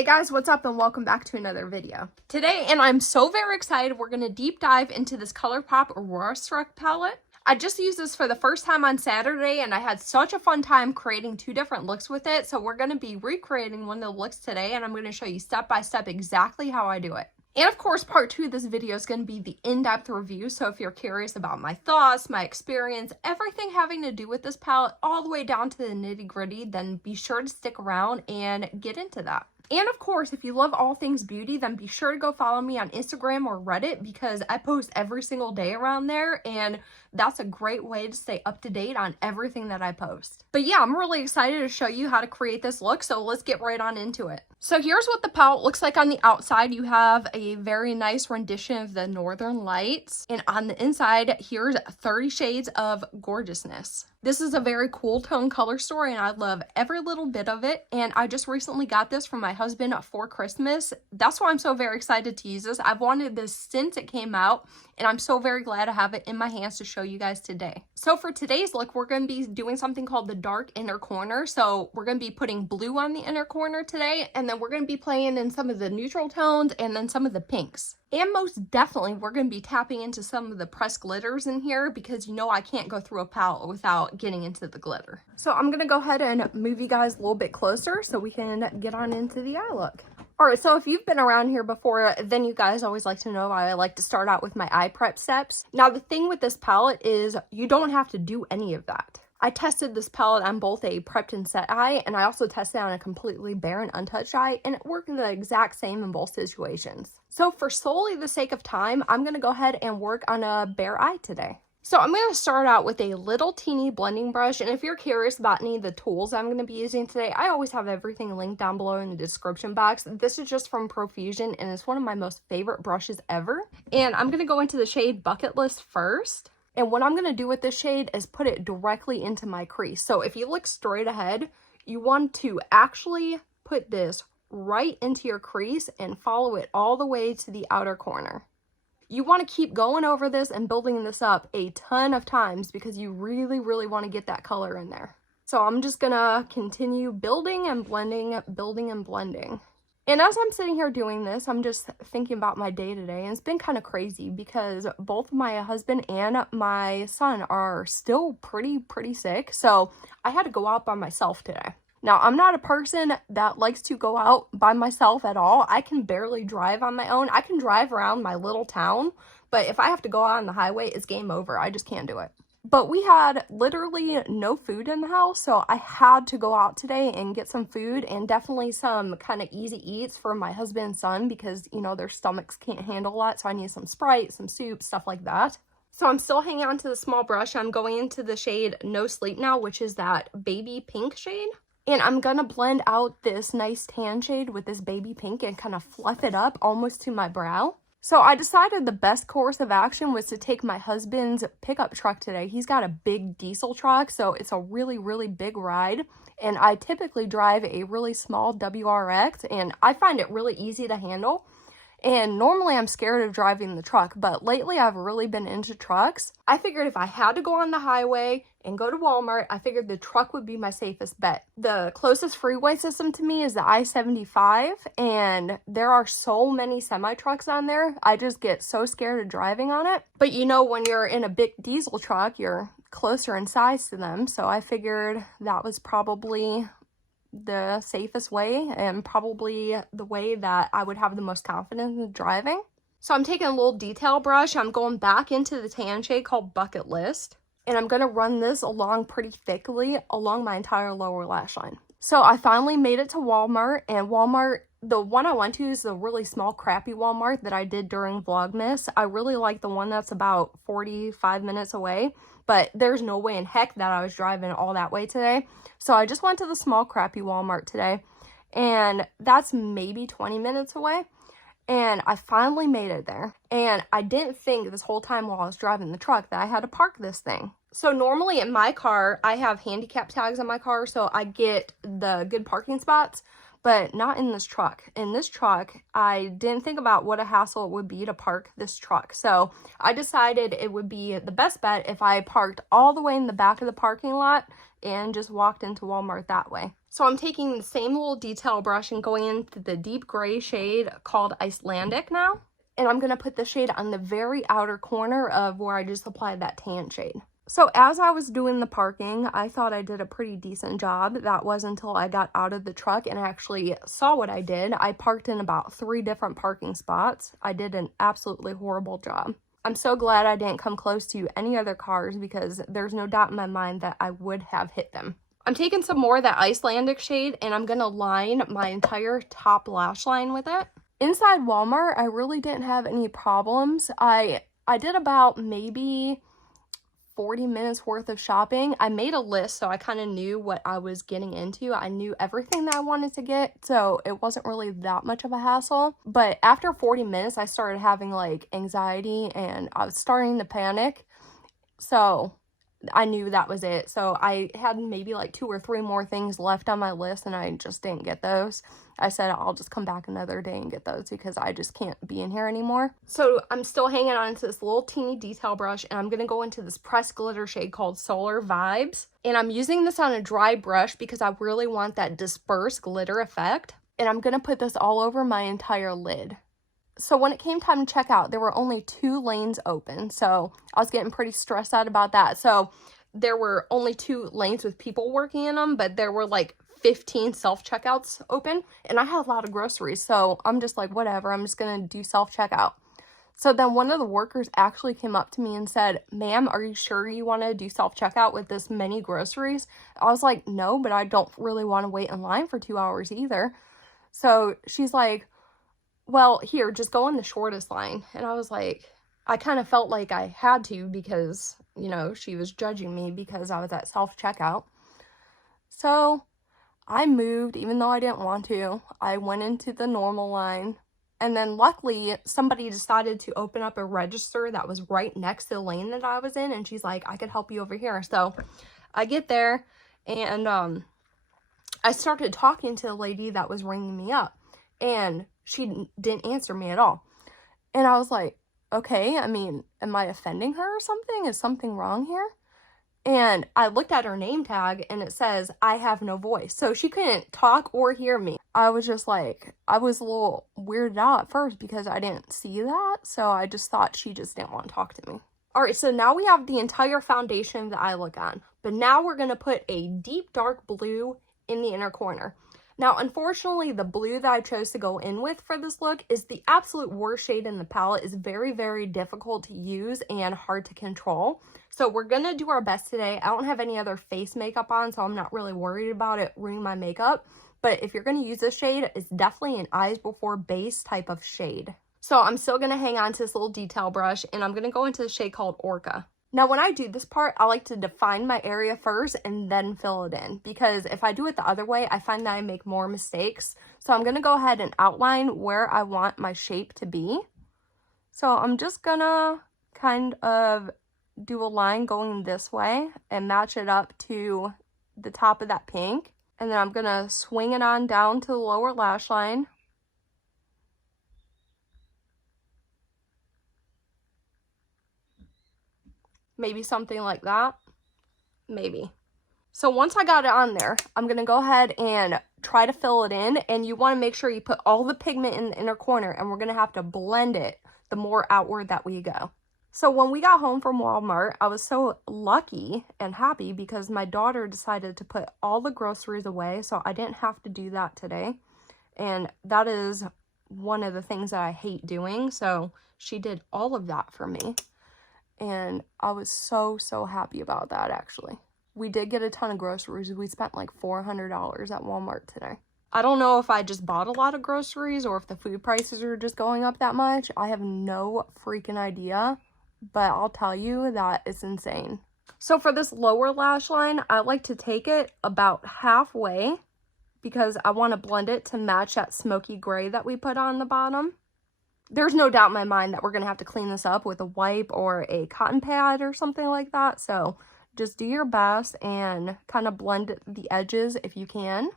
Hey guys, what's up and welcome back to another video. Today, and I'm so very excited, we're going to deep dive into this colourpop Aurora palette. I just used this for the first time on Saturday and I had such a fun time creating two different looks with it. So we're going to be recreating one of the looks today and I'm going to show you step by step exactly how I do it. And of course, part two of this video is going to be the in-depth review. So if you're curious about my thoughts, my experience, everything having to do with this palette, all the way down to the nitty-gritty, then be sure to stick around and get into that. And of course, if you love all things beauty, then be sure to go follow me on Instagram or Reddit because I post every single day around there and that's a great way to stay up to date on everything that I post. But yeah, I'm really excited to show you how to create this look, so let's get right on into it. So here's what the palette looks like on the outside. You have a very nice rendition of the Northern Lights, and on the inside, here's 30 shades of gorgeousness. This is a very cool tone color story and I love every little bit of it, and I just recently got this from my husband for Christmas. That's why I'm so very excited to use this. I've wanted this since it came out and I'm so very glad to have it in my hands to show you guys today. So for today's look, we're going to be doing something called the dark inner corner. So we're going to be putting blue on the inner corner today, and then we're going to be playing in some of the neutral tones and then some of the pinks. And most definitely, we're going to be tapping into some of the pressed glitters in here because you know I can't go through a palette without getting into the glitter. So I'm going to go ahead and move you guys a little bit closer so we can get on into the eye look. Alright, so if you've been around here before, then you guys always like to know I like to start out with my eye prep steps. Now, the thing with this palette is you don't have to do any of that. I tested this palette on both a prepped and set eye, and I also tested it on a completely bare and untouched eye, and it worked the exact same in both situations. So for solely the sake of time, I'm going to go ahead and work on a bare eye today. So I'm going to start out with a little teeny blending brush, and if you're curious about any of the tools I'm going to be using today, I always have everything linked down below in the description box. This is just from Profusion, and it's one of my most favorite brushes ever. And I'm going to go into the shade Bucket List first. And what I'm going to do with this shade is put it directly into my crease. So if you look straight ahead, you want to actually put this right into your crease and follow it all the way to the outer corner. You want to keep going over this and building this up a ton of times because you really want to get that color in there. So I'm just going to continue building and blending, building and blending. And as I'm sitting here doing this, I'm just thinking about my day-to-day, and it's been kind of crazy because both my husband and my son are still pretty sick, so I had to go out by myself today. Now, I'm not a person that likes to go out by myself at all. I can barely drive on my own. I can drive around my little town, but if I have to go out on the highway, it's game over. I just can't do it. But we had literally no food in the house, so I had to go out today and get some food and definitely some kind of easy eats for my husband and son because, you know, their stomachs can't handle a lot, so I need some Sprite, some soup, stuff like that. So I'm still hanging on to the small brush. I'm going into the shade No Sleep Now, which is that baby pink shade. And I'm going to blend out this nice tan shade with this baby pink and kind of fluff it up almost to my brow. So I decided the best course of action was to take my husband's pickup truck today. He's got a big diesel truck, so it's a really big ride. And I typically drive a really small WRX, and I find it really easy to handle. And normally I'm scared of driving the truck, but lately I've really been into trucks. I figured if I had to go on the highway and go to Walmart, I figured the truck would be my safest bet. The closest freeway system to me is the I-75, and there are so many semi-trucks on there. I just get so scared of driving on it. But you know, when you're in a big diesel truck, you're closer in size to them, so I figured that was probably the safest way and probably the way that I would have the most confidence in driving. So I'm taking a little detail brush. I'm going back into the tan shade called Bucket List, and I'm going to run this along pretty thickly along my entire lower lash line. So I finally made it to Walmart, and Walmart, the one I went to is the really small crappy Walmart that I did during Vlogmas. I really like the one that's about 45 minutes away, but there's no way in heck that I was driving all that way today. So I just went to the small crappy Walmart today, and that's maybe 20 minutes away. And I finally made it there. And I didn't think this whole time while I was driving the truck that I had to park this thing. So normally in my car, I have handicap tags on my car, so I get the good parking spots, but not in this truck. In this truck, I didn't think about what a hassle it would be to park this truck. So I decided it would be the best bet if I parked all the way in the back of the parking lot and just walked into Walmart that way. So I'm taking the same little detail brush and going into the deep gray shade called Icelandic now. And I'm going to put the shade on the very outer corner of where I just applied that tan shade. So as I was doing the parking, I thought I did a pretty decent job. That was until I got out of the truck and actually saw what I did. I parked in about 3 different parking spots. I did an absolutely horrible job. I'm so glad I didn't come close to any other cars because there's no doubt in my mind that I would have hit them. I'm taking some more of that Icelandic shade and I'm going to line my entire top lash line with it. Inside Walmart, I really didn't have any problems. I did about maybe 40 minutes worth of shopping. I made a list, so I kind of knew what I was getting into. I knew everything that I wanted to get, so it wasn't really that much of a hassle. But after 40 minutes, I started having like anxiety and I was starting to panic. So I knew that was it. So I had maybe like 2 or 3 more things left on my list and I just didn't get those. I said I'll just come back another day and get those because I just can't be in here anymore. So I'm still hanging on to this little teeny detail brush and I'm going to go into this pressed glitter shade called Solar Vibes. And I'm using this on a dry brush because I really want that dispersed glitter effect. And I'm going to put this all over my entire lid. So when it came time to check out, there were only 2 lanes open. So I was getting pretty stressed out about that. So there were only 2 lanes with people working in them, but there were like 15 self-checkouts open. And I had a lot of groceries. So I'm just like, whatever, I'm just going to do self-checkout. So then one of the workers actually came up to me and said, "Ma'am, are you sure you want to do self-checkout with this many groceries?" I was like, "No, but I don't really want to wait in line for 2 hours either." So she's like, "Well, here, just go in the shortest line." And I was like, I kind of felt like I had to because, you know, she was judging me because I was at self-checkout. So I moved, even though I didn't want to. I went into the normal line. And then luckily, somebody decided to open up a register that was right next to the lane that I was in. And she's like, "I could help you over here." So I get there and I started talking to the lady that was ringing me up. And she didn't answer me at all. And I was like, okay, I mean, am I offending her or something? Is something wrong here? And I looked at her name tag and it says, "I have no voice." So she couldn't talk or hear me. I was just like, I was a little weirded out at first because I didn't see that. So I just thought she just didn't want to talk to me. All right, so now we have the entire foundation of the eye look on. But now we're going to put a deep dark blue in the inner corner. Now, unfortunately, the blue that I chose to go in with for this look is the absolute worst shade in the palette. It's very, very difficult to use and hard to control. So we're going to do our best today. I don't have any other face makeup on, so I'm not really worried about it ruining my makeup. But if you're going to use this shade, it's definitely an eyes before base type of shade. So I'm still going to hang on to this little detail brush, and I'm going to go into the shade called Orca. Now, when I do this part, I like to define my area first and then fill it in. Because if I do it the other way, I find that I make more mistakes. So I'm going to go ahead and outline where I want my shape to be. So I'm just going to kind of do a line going this way and match it up to the top of that pink. And then I'm going to swing it on down to the lower lash line. Maybe something like that. Maybe. So once I got it on there, I'm going to go ahead and try to fill it in. And you want to make sure you put all the pigment in the inner corner. And we're going to have to blend it the more outward that we go. So when we got home from Walmart, I was so lucky and happy because my daughter decided to put all the groceries away. So I didn't have to do that today. And that is one of the things that I hate doing. So she did all of that for me. And I was so happy about that, actually. We did get a ton of groceries. We spent like $400 at Walmart today. I don't know if I just bought a lot of groceries or if the food prices are just going up that much. I have no freaking idea, but I'll tell you that it's insane. So for this lower lash line, I like to take it about halfway because I want to blend it to match that smoky gray that we put on the bottom. There's no doubt in my mind that we're going to have to clean this up with a wipe or a cotton pad or something like that. So just do your best and kind of blend the edges if you can.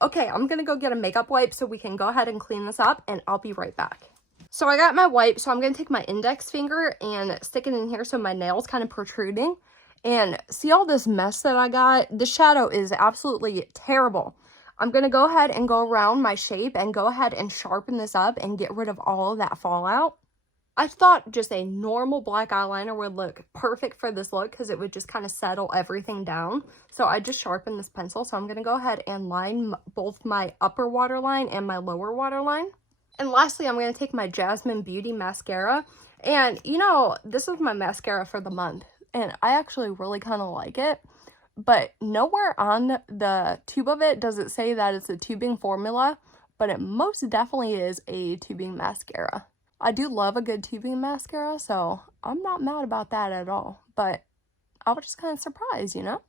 Okay, I'm going to go get a makeup wipe so we can go ahead and clean this up, and I'll be right back. So I got my wipe, so I'm going to take my index finger and stick it in here so my nail's kind of protruding. And see all this mess that I got? The shadow is absolutely terrible. I'm going to go ahead and go around my shape and go ahead and sharpen this up and get rid of all of that fallout. I thought just a normal black eyeliner would look perfect for this look because it would just kind of settle everything down. So I just sharpened this pencil. So I'm going to go ahead and line both my upper waterline and my lower waterline. And lastly, I'm going to take my Jasmine Beauty mascara. And you know, this is my mascara for the month. And I actually really kind of like it. But nowhere on the tube of it does it say that it's a tubing formula. But it most definitely is a tubing mascara. I do love a good tubing mascara, so I'm not mad about that at all, but I was just kind of surprised, you know?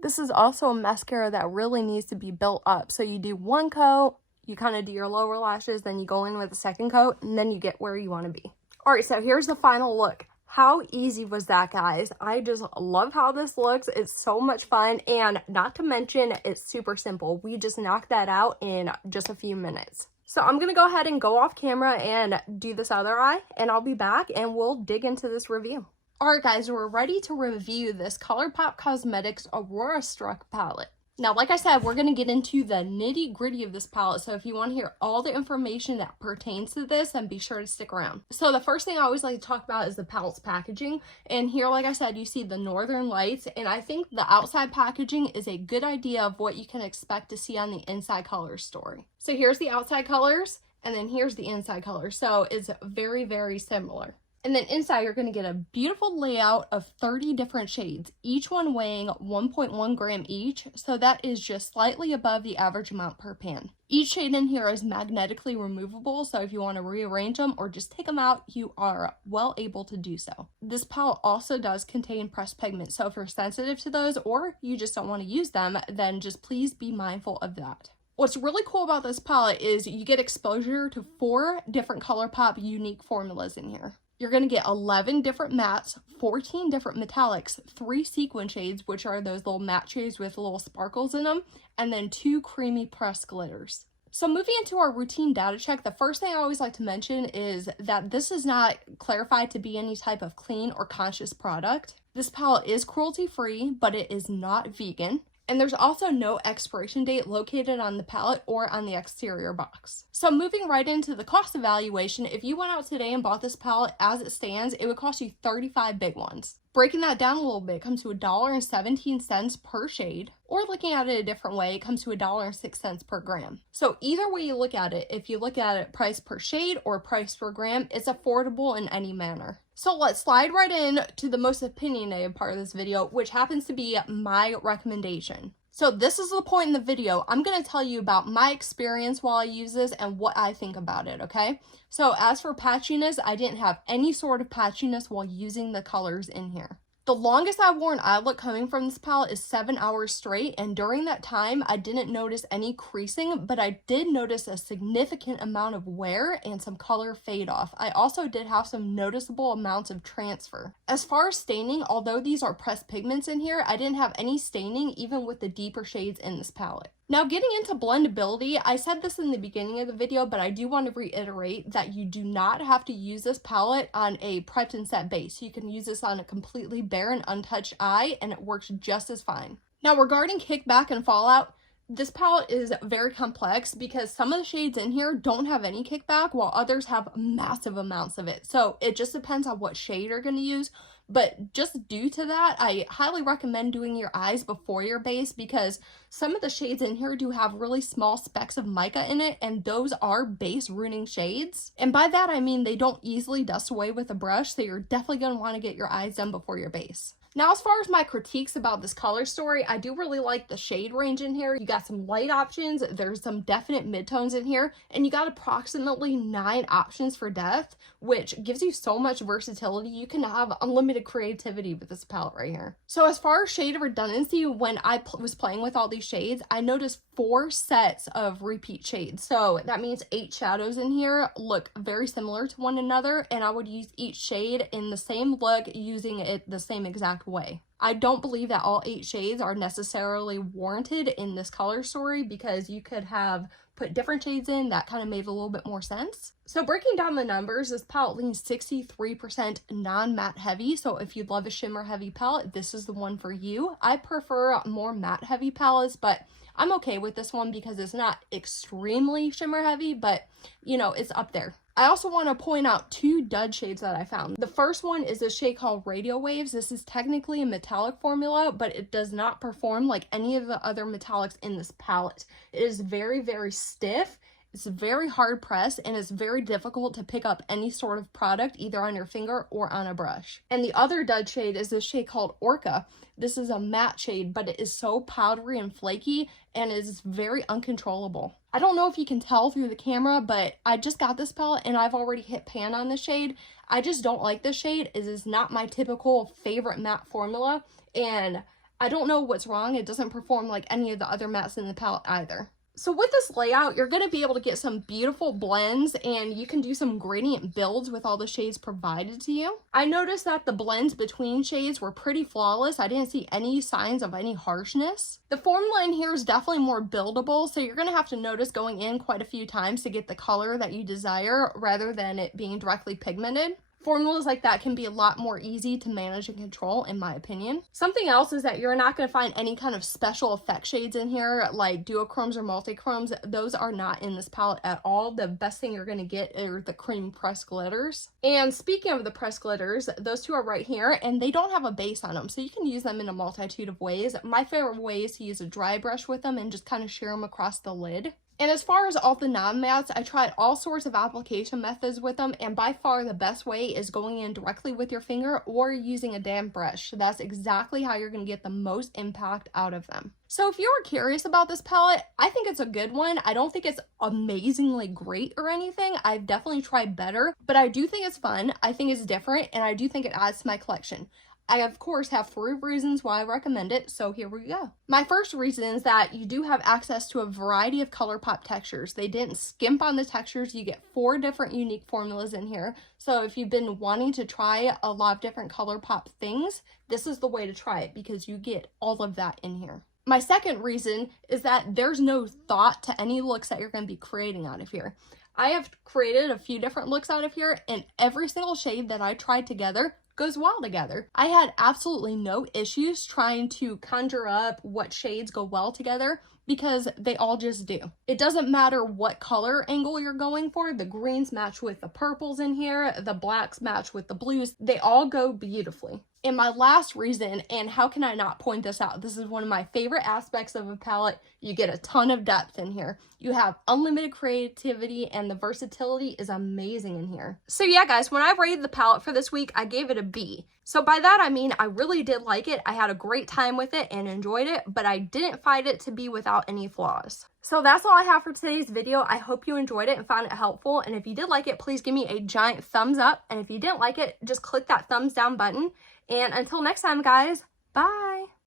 This is also a mascara that really needs to be built up. So you do one coat, you kind of do your lower lashes, then you go in with a second coat, and then you get where you want to be. All right, so here's the final look. How easy was that, guys? I just love how this looks. It's so much fun, and not to mention, it's super simple. We just knocked that out in just a few minutes. So I'm going to go ahead and go off camera and do this other eye, and I'll be back and we'll dig into this review. Alright guys, we're ready to review this ColourPop Cosmetics Aurora Struck palette. Now, like I said, we're going to get into the nitty gritty of this palette, so if you want to hear all the information that pertains to this, then be sure to stick around. So the first thing I always like to talk about is the palette's packaging, and here, like I said, you see the Northern Lights, and I think the outside packaging is a good idea of what you can expect to see on the inside colors story. So here's the outside colors, and then here's the inside colors, so it's very, very similar. And then inside, you're going to get a beautiful layout of 30 different shades, each one weighing 1.1 gram each, so that is just slightly above the average amount per pan. Each shade in here is magnetically removable, so if you want to rearrange them or just take them out, you are well able to do so. This palette also does contain pressed pigment, so if you're sensitive to those or you just don't want to use them, then just please be mindful of that. What's really cool about this palette is you get exposure to 4 different ColourPop unique formulas in here. You're going to get 11 different mattes, 14 different metallics, 3 sequin shades, which are those little matte shades with little sparkles in them, and then 2 creamy pressed glitters. So moving into our routine data check, the first thing I always like to mention is that this is not clarified to be any type of clean or conscious product. This palette is cruelty-free, but it is not vegan. And there's also no expiration date located on the palette or on the exterior box. So moving right into the cost evaluation, if you went out today and bought this palette as it stands, it would cost you 35 big ones. Breaking that down a little bit, it comes to $1.17 per shade, or looking at it a different way, it comes to $1.06 per gram. So either way you look at it, if you look at it price per shade or price per gram, it's affordable in any manner. So let's slide right in to the most opinionated part of this video, which happens to be my recommendation. So this is the point in the video. I'm going to tell you about my experience while I use this and what I think about it, okay? So as for patchiness, I didn't have any sort of patchiness while using the colors in here. The longest I've worn eye look coming from this palette is 7 hours straight, and during that time, I didn't notice any creasing, but I did notice a significant amount of wear and some color fade off. I also did have some noticeable amounts of transfer. As far as staining, although these are pressed pigments in here, I didn't have any staining even with the deeper shades in this palette. Now getting into blendability, I said this in the beginning of the video, but I do want to reiterate that you do not have to use this palette on a prepped and set base. You can use this on a completely bare and untouched eye and it works just as fine. Now regarding kickback and fallout, this palette is very complex because some of the shades in here don't have any kickback while others have massive amounts of it. So it just depends on what shade you're going to use. But just due to that, I highly recommend doing your eyes before your base because some of the shades in here do have really small specks of mica in it, and those are base ruining shades. And by that, I mean they don't easily dust away with a brush, so you're definitely going to want to get your eyes done before your base. Now, as far as my critiques about this color story, I do really like the shade range in here. You got some light options, there's some definite midtones in here, and you got approximately 9 options for depth, which gives you so much versatility. You can have unlimited creativity with this palette right here. So as far as shade redundancy, when I was playing with all these shades, I noticed 4 sets of repeat shades. So that means 8 shadows in here look very similar to one another, and I would use each shade in the same look using it the same exact way. I don't believe that all 8 shades are necessarily warranted in this color story because you could have put different shades in, that kind of made a little bit more sense. So breaking down the numbers, this palette leans 63% non-matte heavy. So if you'd love a shimmer heavy palette, this is the one for you. I prefer more matte heavy palettes, but I'm okay with this one because it's not extremely shimmer heavy, but you know, it's up there. I also want to point out two dud shades that I found. The first one is a shade called Radio Waves. This is technically a metallic formula, but it does not perform like any of the other metallics in this palette. It is very, very stiff. It's very hard pressed and it's very difficult to pick up any sort of product either on your finger or on a brush. And the other dud shade is this shade called Orca. This is a matte shade, but it is so powdery and flaky and is very uncontrollable. I don't know if you can tell through the camera, but I just got this palette and I've already hit pan on this shade. I just don't like this shade. It is not my typical favorite matte formula and I don't know what's wrong. It doesn't perform like any of the other mattes in the palette either. So with this layout, you're going to be able to get some beautiful blends and you can do some gradient builds with all the shades provided to you. I noticed that the blends between shades were pretty flawless. I didn't see any signs of any harshness. The formula in here is definitely more buildable, so you're going to have to notice going in quite a few times to get the color that you desire rather than it being directly pigmented. Formulas like that can be a lot more easy to manage and control, in my opinion. Something else is that you're not going to find any kind of special effect shades in here, like duochromes or multichromes. Those are not in this palette at all. The best thing you're going to get are the cream pressed glitters. And speaking of the pressed glitters, those two are right here, and they don't have a base on them, so you can use them in a multitude of ways. My favorite way is to use a dry brush with them and just kind of sheer them across the lid. And as far as all the non-mattes, I tried all sorts of application methods with them, and by far the best way is going in directly with your finger or using a damp brush. That's exactly how you're going to get the most impact out of them. So if you were curious about this palette, I think it's a good one. I don't think it's amazingly great or anything. I've definitely tried better, but I do think it's fun. I think it's different, and I do think it adds to my collection. I, of course, have 3 reasons why I recommend it, so here we go. My first reason is that you do have access to a variety of ColourPop textures. They didn't skimp on the textures. You get 4 different unique formulas in here. So if you've been wanting to try a lot of different ColourPop things, this is the way to try it because you get all of that in here. My second reason is that there's no thought to any looks that you're going to be creating out of here. I have created a few different looks out of here, and every single shade that I tried together goes well together. I had absolutely no issues trying to conjure up what shades go well together because they all just do. It doesn't matter what color angle you're going for. The greens match with the purples in here, the blacks match with the blues. They all go beautifully. And my last reason, and how can I not point this out? This is one of my favorite aspects of a palette. You get a ton of depth in here. You have unlimited creativity and the versatility is amazing in here. So yeah, guys, when I rated the palette for this week, I gave it a B. So by that, I mean, I really did like it. I had a great time with it and enjoyed it, but I didn't find it to be without any flaws. So that's all I have for today's video. I hope you enjoyed it and found it helpful. And if you did like it, please give me a giant thumbs up. And if you didn't like it, just click that thumbs down button. And until next time, guys, bye.